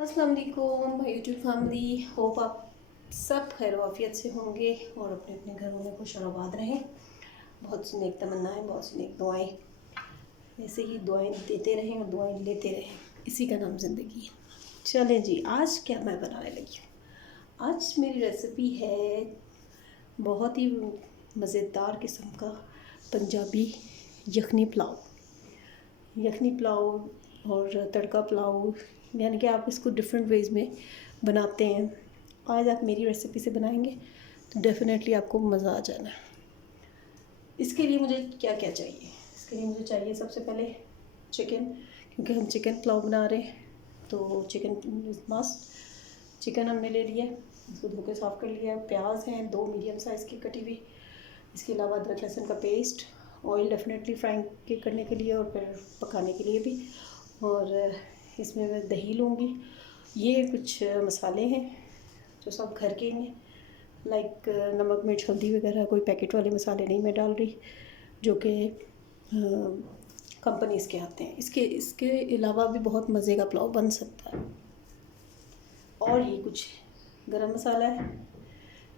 अस्सलाम वालेकुम my YouTube family. Hope आप सब खैर वाफियत से होंगे और अपने अपने घरों में खुश और आबाद रहें। बहुत सी नेक तमन्नाएं, बहुत सी नेक दुआएं, ऐसे ही दुआएं देते रहें और दुआएं लेते रहें, इसी का नाम ज़िंदगी है। चलें जी, आज क्या मैं बनाने लगी हूँ। आज मेरी रेसिपी है बहुत ही मज़ेदार किस्म का पंजाबी यखनी पुलाव। यखनी पुलाव और तड़का पुलाव, यानी कि आप इसको डिफरेंट वेज़ में बनाते हैं। आज आप मेरी रेसिपी से बनाएंगे तो डेफ़िनेटली आपको मज़ा आ जाना। इसके लिए मुझे क्या क्या चाहिए? इसके लिए मुझे चाहिए सबसे पहले चिकन, क्योंकि हम चिकन पुलाव बना रहे हैं तो चिकन मस्ट। चिकन हमने ले लिया, इसको धो के साफ़ कर लिया। प्याज हैं 2 मीडियम साइज़ की कटी हुई। इसके अलावा अदरक लहसुन का पेस्ट, ऑयल डेफिनेटली फ्राइंग के करने के लिए और फिर पकाने के लिए भी। और इसमें मैं दही लूँगी। ये कुछ मसाले हैं जो सब घर के ही हैं, लाइक नमक मिर्च हल्दी वगैरह। कोई पैकेट वाले मसाले नहीं मैं डाल रही, जो कि कंपनीज़ के आते हैं। इसके अलावा भी बहुत मज़े का पुलाव बन सकता है। और ये कुछ गरम मसाला है,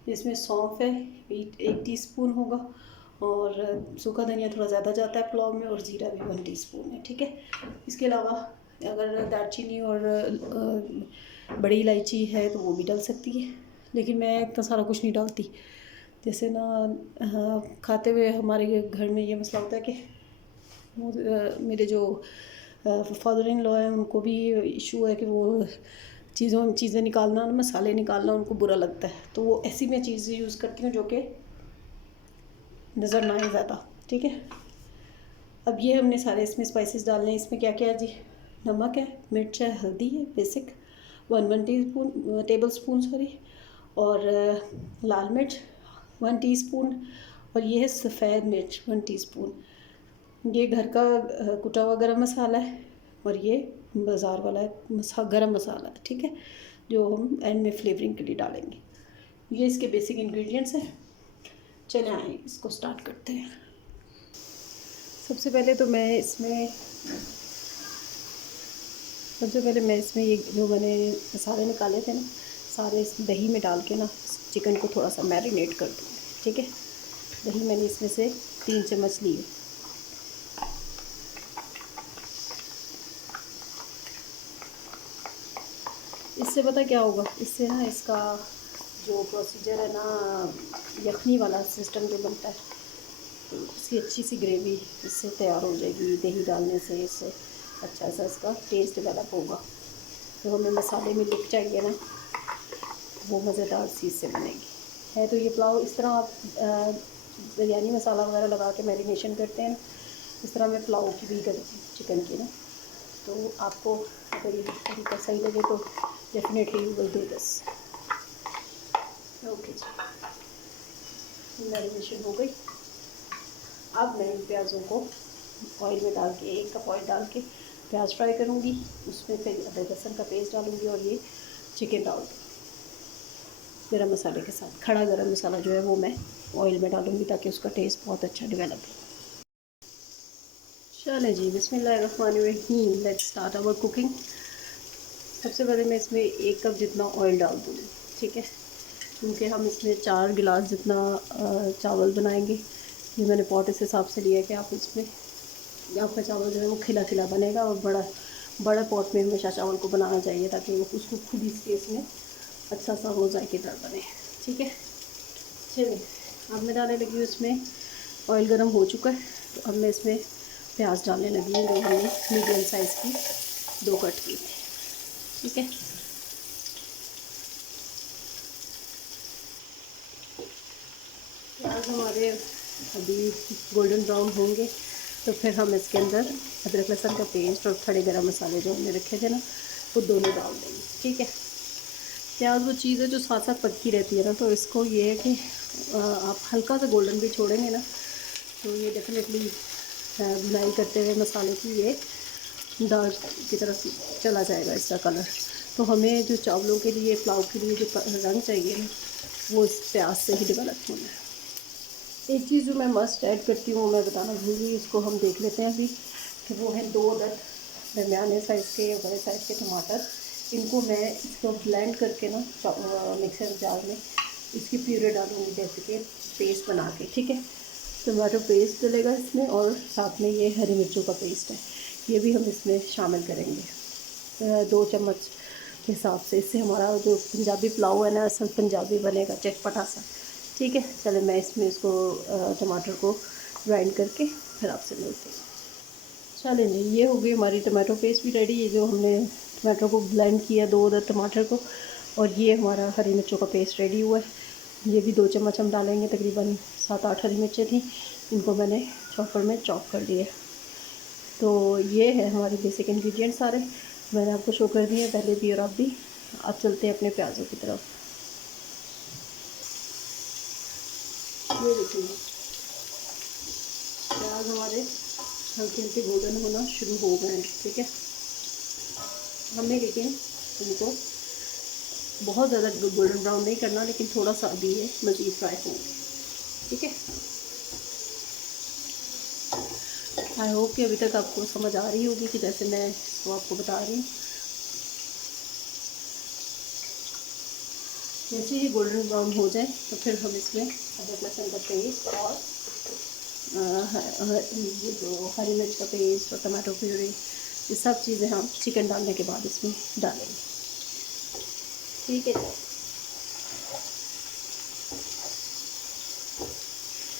इसमें सौंफ है 1 टीस्पून होगा, और सूखा धनिया थोड़ा ज़्यादा जाता है पुलाव में, और ज़ीरा भी 1 टीस्पून है। ठीक है। इसके अलावा अगर दालचीनी और बड़ी इलायची है तो वो भी डाल सकती है, लेकिन मैं इतना सारा कुछ नहीं डालती। जैसे ना खाते हुए हमारे घर में ये मसला होता है कि मेरे जो फादर इन लॉ हैं उनको भी इशू है कि वो चीज़ें निकालना, मसाले निकालना उनको बुरा लगता है, तो वो ऐसी मैं चीज़ें यूज़ करती हूँ जो कि नज़र ना आए ज़्यादा। ठीक है। अब ये हमने सारे इसमें स्पाइसेस डालने हैं। इसमें क्या क्या है जी? नमक है, मिर्च है, हल्दी है बेसिक 1 टेबल स्पून सॉरी, और लाल मिर्च 1 टीस्पून, और ये है सफ़ेद मिर्च 1 टीस्पून। ये घर का कुटा हुआ गरम मसाला है, और ये बाज़ार वाला है गरम मसाला है। ठीक है, जो हम एंड में फ्लेवरिंग के लिए डालेंगे। ये इसके बेसिक इंग्रेडिएंट्स हैं। चले आए इसको स्टार्ट करते हैं। सबसे पहले मैं इसमें ये जो मैंने मसाले निकाले थे ना, सारे इस दही में डाल के ना चिकन को थोड़ा सा मैरिनेट कर दूँगी। ठीक है। दही मैंने इसमें से 3 चम्मच लिए। इससे पता क्या होगा, इससे ना इसका जो प्रोसीजर है ना, यखनी वाला सिस्टम जो बनता है, तो उसकी अच्छी सी ग्रेवी इससे तैयार हो जाएगी। दही डालने से इससे अच्छा सा इसका टेस्ट डेवलप होगा। तो हमें मसाले में लिख चाहिए ना, वो मज़ेदार चीज़ से बनेगी। है तो ये पुलाव इस तरह आप बिरयानी मसाला वगैरह लगा के मैरिनेशन करते हैं, इस तरह मैं पुलाव की भी करती हूँ चिकन की ना। तो आपको अगर ये तरीका सही लगे तो definitely you will do this. Okay जी, मैरिनेशन हो गई। अब मैं इन प्याज़ों को ऑयल में डाल के 1 कप ऑयल डाल के प्याज फ्राई करूँगी। उसमें फिर अदरक लहसुन का पेस्ट डालूँगी और ये चिकन डाल दूँगी गरम मसाले के साथ। खड़ा गरम मसाला जो है वो मैं ऑयल में डालूँगी ताकि उसका टेस्ट बहुत अच्छा डेवलप हो। चले जी, बिस्मिल्लाहिर्रहमानिर्रहीम, लेट्स स्टार्ट आवर कुकिंग। सबसे पहले मैं इसमें 1 कप जितना ऑयल डाल दूँगी। ठीक है, क्योंकि हम इसमें 4 गिलास जितना चावल बनाएंगे। ये मैंने पॉट इस हिसाब से लिया कि आप इसमें आपका चावल जो है वो खिला खिला बनेगा, और बड़ा पॉट में हमेशा चावल को बनाना चाहिए ताकि वो उसको खुद ही स्पेस में अच्छा सा हो जाएकेदार बने। ठीक है। चलिए, अब मैं डालने लगी हूँ इसमें। ऑयल गर्म हो चुका है, तो अब मैं इसमें प्याज डालने लगी हूँ, जो हमने मीडियम साइज़ की 2 कट की थी। ठीक है। प्याज हमारे अभी गोल्डन ब्राउन होंगे तो फिर हम इसके अंदर अदरक लहसुन का पेस्ट और खड़े गरम मसाले जो हमने रखे थे ना, वो दोनों डाल देंगे। ठीक है। प्याज वो चीज़ है जो साथ साथ पकती रहती है ना, तो इसको ये है कि आप हल्का सा गोल्डन भी छोड़ेंगे ना, तो ये डेफिनेटली बुनाई करते हुए मसाले की ये डार्क की तरफ चला जाएगा इसका कलर। तो हमें जो चावलों के लिए, पुलाव के लिए जो रंग चाहिए ना, वो इस प्याज से ही डेवलप होना है। एक चीज़ जो मैं मस्ट ऐड करती हूँ, मैं बताना भूल गई, इसको हम देख लेते हैं अभी, कि वो है 2 अदद दरमियाने साइज़ के या बड़े साइज़ के टमाटर इनको मैं इसको ब्लेंड करके ना मिक्सर जार में इसकी प्यूरी डालूँगी, जैसे कि पेस्ट बना के, ठीक है। टमाटो पेस्ट डलेगा इसमें और साथ में ये हरी मिर्चों का पेस्ट है, ये भी हम इसमें शामिल करेंगे 2 चम्मच के हिसाब से। इससे हमारा जो पंजाबी पुलाव है ना, असल पंजाबी बनेगा, चटपटा सा, ठीक है। चले मैं इसमें इसको टमाटर को ग्राइंड करके फिर आपसे मिलते हैं। चलें जी, ये हो गई हमारी टमाटो पेस्ट भी रेडी। ये जो हमने टमाटर को ब्लेंड किया 2 अदर टमाटर को, और ये हमारा हरी मिर्चों का पेस्ट रेडी हुआ है। ये भी 2 चम्मच हम डालेंगे, तकरीबन 7-8 हरी मिर्चें थी, इनको मैंने चॉपर में चॉप कर दिया। तो ये है हमारे बेसिक इंग्रेडिएंट सारे, मैंने आपको शो कर दिए पहले भी और अब भी। अब चलते हैं अपने प्याज़ों की तरफ। ये देखिए प्याज हमारे हल्के हल्के गोल्डन होना शुरू हो गए हैं, ठीक है। हमें लेकिन इनको बहुत ज़्यादा गोल्डन ब्राउन नहीं करना, लेकिन थोड़ा सा अभी ये मज़ीद फ्राई होंगे, ठीक है। आई होप कि अभी तक आपको समझ आ रही होगी कि जैसे मैं इसको आपको बता रही हूँ। जैसे ही गोल्डन ब्राउन हो जाए तो फिर हम इसमें अदरक लहसुन का पेस्ट और ये जो हरी मिर्च का पेस्ट और टमाटो प्यूरी, ये सब चीज़ें हम चिकन डालने के बाद इसमें डालेंगे, ठीक है।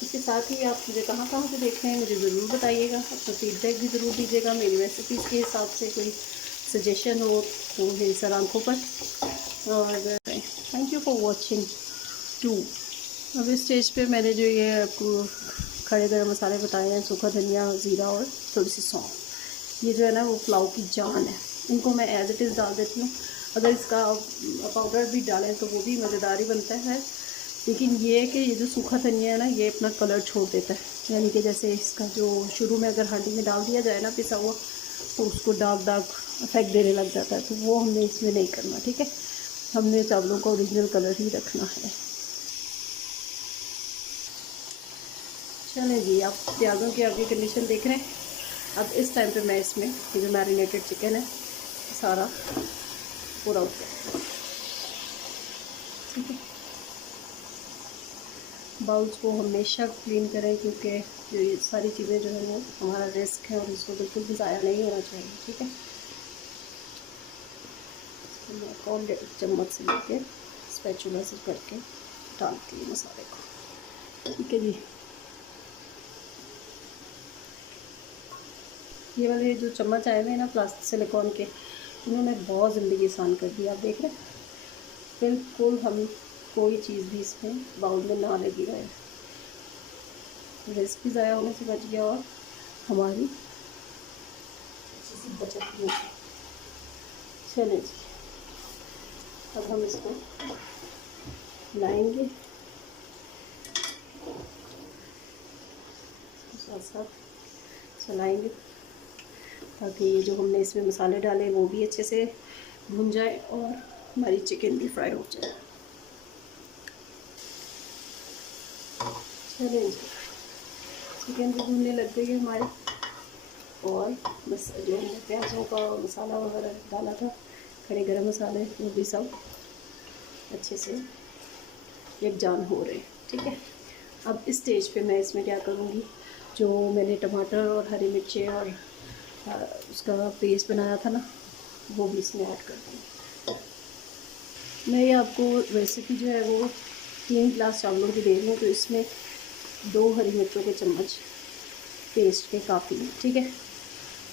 इसके साथ ही आप मुझे कहाँ कहाँ से देख रहे हैं मुझे ज़रूर बताइएगा, अपना फीडबैक भी ज़रूर दीजिएगा। मेरी रेसिपीज़ के हिसाब से कोई सजेशन हो तो मेरी सर आंखों पर। और thank you for watching too. अब इस स्टेज पे मैंने जो ये आपको खड़े गरम मसाले बताए हैं, सूखा धनिया, ज़ीरा और थोड़ी सी सौंफ, ये जो है ना वो पुलाव की जान है। इनको मैं एज़ इट इज़ डाल देती हूँ, अगर इसका पाउडर भी डालें तो वो भी मज़ेदार ही बनता है। लेकिन ये है कि ये जो सूखा धनिया है ना, ये अपना कलर छोड़ देता है, यानी कि जैसे इसका जो शुरू में अगर हांडी में डाल दिया जाए ना पिसा हुआ, तो उसको दाग दाग इफेक्ट देने लग जाता है, तो वो हमने इसमें नहीं करना, ठीक है। हमने चावलों का ओरिजिनल कलर ही रखना है। चलें जी, आप प्याज़ों की आपकी कंडीशन देख रहे हैं। अब इस टाइम पे मैं इसमें ये जो मैरिनेटेड चिकन है सारा पूरा उठा, ठीक है। बाउल्स को हमेशा क्लीन करें, क्योंकि ये सारी चीज़ें जो है वो हमारा रिस्क है और इसको बिल्कुल भी ज़ाया नहीं होना चाहिए, ठीक है। और चम्मच से लेके स्पैचुला से करके डालती हूँ मसाले को, ठीक है जी। ये वाले जो चम्मच आए हुए ना प्लास्टिक सिलिकॉन के, इन्होंने बहुत ज़िंदगी आसान कर दी। आप देख रहे हैं, बिल्कुल हम कोई चीज़ भी इसमें बाउल में ना लगी रहे, रिस्क भी ज़ाया होने से बच गया और हमारी चीज़ बचत भी होगी। चलिए जी, अब हम इसको लाएंगे, साथ साथ चलाएंगे ताकि ये जो हमने इसमें मसाले डाले वो भी अच्छे से भुन जाए और हमारी चिकन भी फ्राई हो जाए। चलिए जी, चिकन भी भूनने लग गई है हमारी, और बस जो हमने प्याज़ों का मसाला वगैरह डाला था, खड़े गरम मसाले, वो भी सब अच्छे से यकजान हो रहे हैं, ठीक है। अब इस स्टेज पे मैं इसमें क्या करूँगी, जो मैंने टमाटर और हरी मिर्चें और उसका पेस्ट बनाया था ना, वो भी इसमें ऐड कर दूँगी। मैं ये आपको रेसिपी जो है वो 3 गिलास चावलों की दे रही हूँ, तो इसमें 2 हरी मिर्चों के चम्मच पेस्ट के काफ़ी, ठीक है।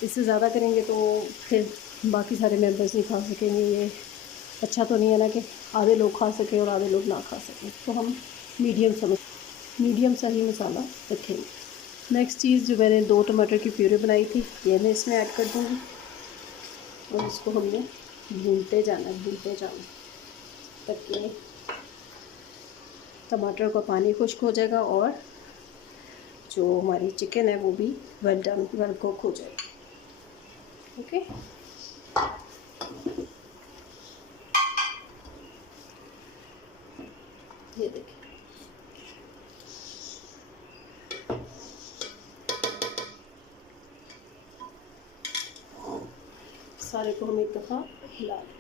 इससे ज़्यादा करेंगे तो फिर बाकी सारे मेंबर्स नहीं खा सकेंगे, ये अच्छा तो नहीं है ना कि आधे लोग खा सकें और आधे लोग ना खा सकें। तो हम मीडियम सा ही मसाला रखेंगे। नेक्स्ट चीज़, जो मैंने 2 टमाटर की प्यूरी बनाई थी, ये मैं इसमें ऐड कर दूँगी और इसको हमने भूनते जाना तब कि टमाटर का पानी खुश्क हो जाएगा और जो हमारी चिकन है वो भी वेल कुक हो जाएगी, ओके। ये देखिए, सारे को हम एक दफ़ा हिला लें।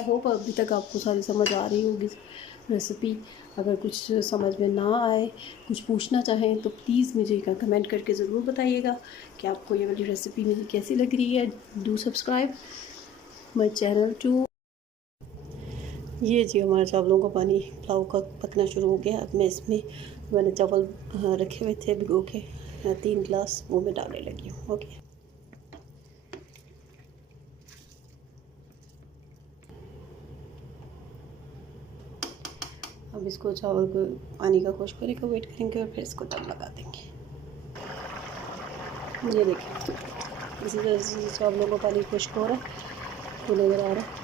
आई होप अभी तक आपको सारी समझ आ रही होगी रेसिपी। अगर कुछ समझ में ना आए, कुछ पूछना चाहें तो प्लीज़ मुझे कमेंट करके ज़रूर बताइएगा कि आपको ये वाली रेसिपी मेरी कैसी लग रही है। Do subscribe my channel too. ये जी हमारे चावलों का पानी पुलाव का पकना शुरू हो गया। अब मैं इसमें मैंने चावल रखे हुए थे भिगो के 3 गिलास, वो मैं डालने लगी हूँ। ओके, अब इसको चावल को पानी का खुश्क होने का वेट करेंगे और फिर इसको दम लगा देंगे। ये देखिए इसी तरह से चावलों का पानी खुश्क हो रहा है, तो नज़र आ रहा है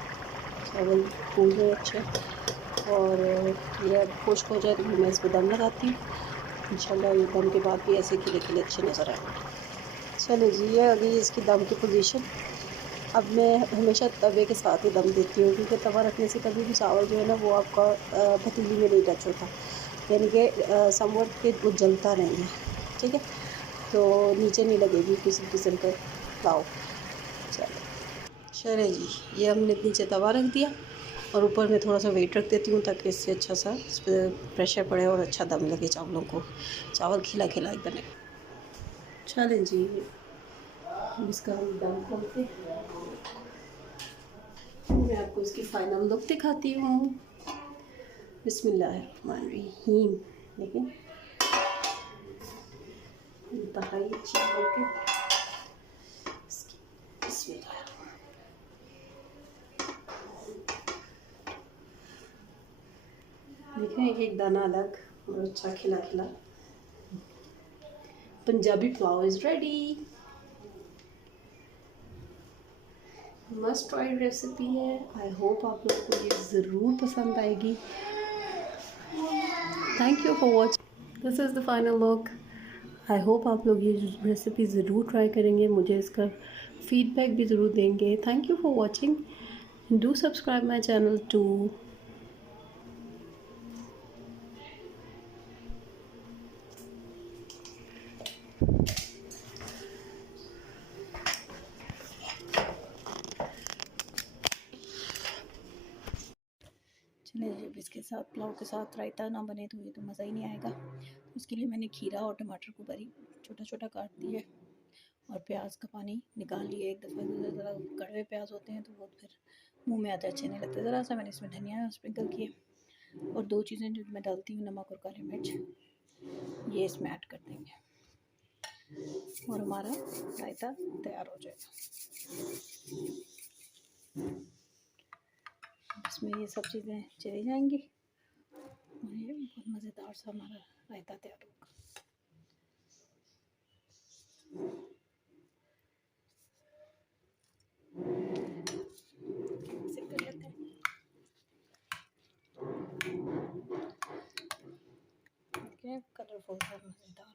चावल फूल रहे अच्छे। और ये अब खुश्क हो जाए तो मैं इस पर दम लगाती हूँ। इंशाल्लाह ये दम के बाद भी ऐसे खिले खिले अच्छे नज़र आएंगे। चले जी, ये अभी इसकी दम की पोजीशन। अब मैं हमेशा तवे के साथ ही दम देती हूँ, क्योंकि तवा रखने से कभी भी चावल जो है ना वो आपका पतीली में नहीं टच होता, यानी कि समवट के वो जलता नहीं है। ठीक है, तो नीचे नहीं लगेगी किसी किस्म का पुलाव। चले जी, ये हमने नीचे तवा रख दिया और ऊपर मैं थोड़ा सा वेट रख देती हूँ ताकि इससे अच्छा सा इस पर प्रेशर पड़े और अच्छा दम लगे चावलों को, चावल खिला खिला बने। चलें जी, इसका हम दम खोलते हैं। मैं आपको इसकी फाइनल लुक दिखाती हूँ। बिस्मिल्लाहिर्रहमानिर्रहीम। लेकिन इंतहाई अच्छी लुक है इसकी। बिस्मिल्लाह। देखें एक एक दाना अलग और अच्छा खिला खिला। Punjabi pulao is ready. Must try recipe है। आई होप आप लोगों को ये ज़रूर पसंद आएगी। Thank you for watching. This is the final look. I hope आप लोग ये रेसिपी ज़रूर ट्राई करेंगे, मुझे इसका फीडबैक भी ज़रूर देंगे। Thank you for watching. Do subscribe my channel too. चलिए, जब इसके साथ पुलाव के साथ रायता ना बने तो ये तो मज़ा ही नहीं आएगा। उसके लिए मैंने खीरा और टमाटर को बारीक छोटा छोटा काट दिया और प्याज का पानी निकाल लिया एक दफ़ा। ज़रा कड़वे प्याज होते हैं तो वो फिर मुंह में आते अच्छे नहीं लगते। ज़रा सा मैंने इसमें धनिया स्प्रिंकल किए और 2 चीज़ें जो मैं डालती हूँ, नमक और काली मिर्च, ये इसमें ऐड कर देंगे और हमारा रायता तैयार हो जाएगा। इसमें ये सब चीज़ें चली जाएंगी और ये बहुत मज़ेदार सा हमारा रायता तैयार होगा। कर लेते हैं। कलरफुल सा मज़ेदार।